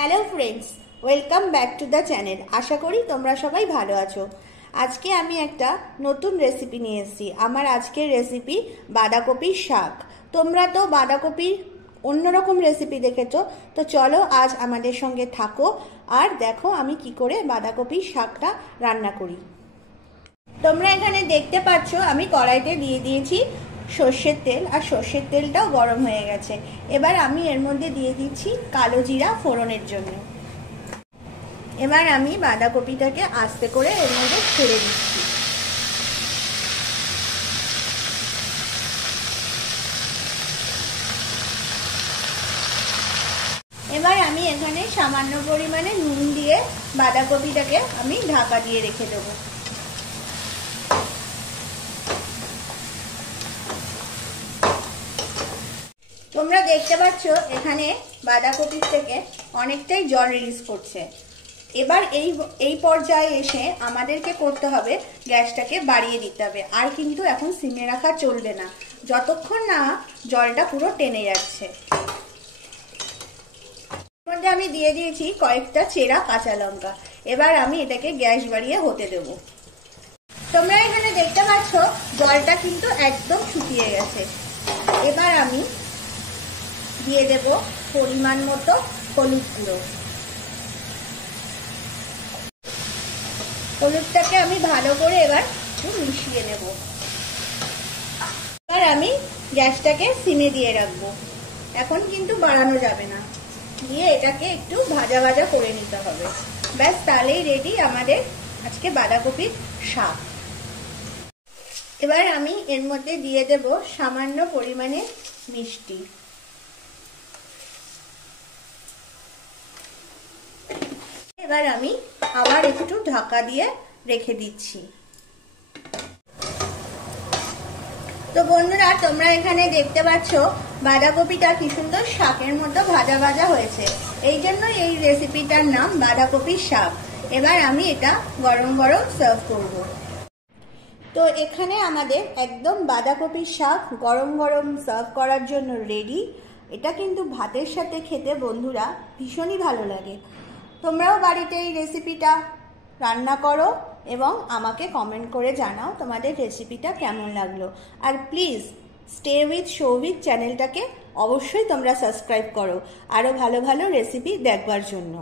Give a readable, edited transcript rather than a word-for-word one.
Hello friends, welcome back to the channel. আশা করি তোমরা সবাই ভালো আছো। আজকে আমি একটা নতুন রেসিপি নিয়ে এসেছি। আমার আজকের রেসিপি বাঁধাকপির শাক। তোমরা তো বাঁধাকপির অন্যরকম রেসিপি দেখেছো, তো চলো আজ আমাদের সঙ্গে থাকো আর দেখো আমি কি করে বাঁধাকপির শাকটা রান্না করি। তোমরা এখানে দেখতে পাচ্ছ আমি কড়াইতে দিয়ে দিয়েছি সর্ষের তেল, আর সর্ষের তেলটাও গরম হয়ে গেছে। এবার আমি এর মধ্যে দিয়ে দিচ্ছি কালো জিরা ফোড়নের জন্য। এবার আমি বাঁধাকপিটাকে আস্তে করে এর মধ্যে ছেড়ে দিচ্ছি। এবার আমি এখানে সামান্য পরিমাণে নুন দিয়ে বাঁধাকপিটাকে আমি ঢাকা দিয়ে রেখে দেবো। তোমরা দেখতে পাচ্ছ এখানে বাঁধাকপির থেকে অনেকটাই জল রিলিজ করছে। এবার এই পর্যায়ে এসে আমাদেরকে করতে হবে, গ্যাসটাকে বাড়িয়ে দিতে হবে। আর কিন্তু এখন সিমে রাখা চলবে না যতক্ষণ না জলটা পুরো টেনে যাচ্ছে। এর মধ্যে আমি দিয়ে দিয়েছি কয়েকটা চেরা কাঁচা লঙ্কা। এবার আমি এটাকে গ্যাস বাড়িয়ে হতে দেব। তোমরা এখানে দেখতে পাচ্ছ জলটা কিন্তু একদম শুকিয়ে গেছে। এবার আমি দিয়ে দেব পরিমাণ মতো হলুদ গুঁড়ো। হলুদটাকে আমি ভালো করে এবার একটু মিশিয়ে নেব। এবার আমি গ্যাসটাকে সিমে দিয়ে রাখবো। এখন কিন্তু বাড়ানো যাবে না, দিয়ে এটাকে একটু ভাজা ভাজা করে নিতে হবে। ব্যাস, তাহলেই রেডি আমাদের আজকে বাঁধাকপির শাক। এবার আমি এর মধ্যে দিয়ে দেব সামান্য পরিমাণে মিষ্টি। এবার আমি আবার একটু ঢাকা দিয়ে রেখে দিচ্ছি। তো বন্ধুরা, তোমরা এখানে দেখতে পাচ্ছ বাঁধাকপিটা কি সুন্দর শাকের মতো ভাজা ভাজা হয়েছে। এই জন্য এই রেসিপিটার নাম বাঁধাকপির শাক। এবার আমি এটা গরম গরম সার্ভ করব। তো এখানে আমাদের একদম বাঁধাকপির শাক গরম গরম সার্ভ করার জন্য রেডি। এটা কিন্তু ভাতের সাথে খেতে বন্ধুরা ভীষণই ভালো লাগে। তোমরাও বাড়িতে এই রেসিপিটা রান্না করো এবং আমাকে কমেন্ট করে জানাও তোমাদের রেসিপিটা কেমন লাগলো। আর প্লিজ স্টে উইথ সৌভিক চ্যানেলটাকে অবশ্যই তোমরা সাবস্ক্রাইব করো আরও ভালো ভালো রেসিপি দেখবার জন্য।